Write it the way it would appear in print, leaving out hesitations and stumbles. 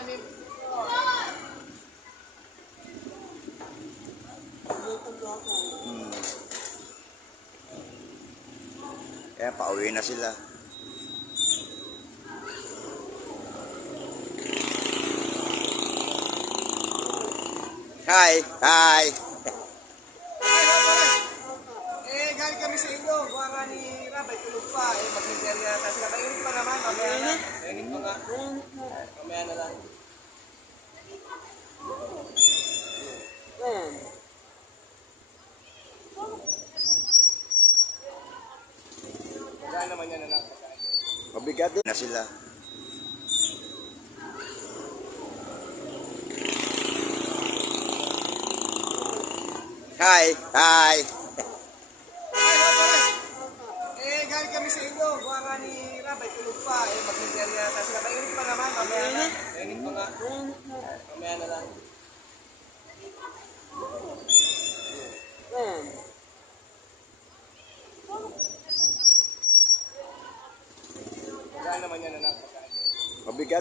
anim. Kaya pauwi na sila. Hi! Hi! Galing kami sa inyo. Buha nga ni Rabay, tulog pa. Mag-interview na tayo sila. Mainit pa naman, mamaya na. Mainit pa nga. Mamaya na lang. Saan naman yan, anak? Mabigat din na sila. Hi! Hi! Galing kami sa inyo. Buha nga ni Rabay, tulog pa. Mag-interview na tayo sila. Mainit pa naman, mamaya na. Mainit pa nga. Mamaya na lang. Saan naman yan, anak? Mabigat.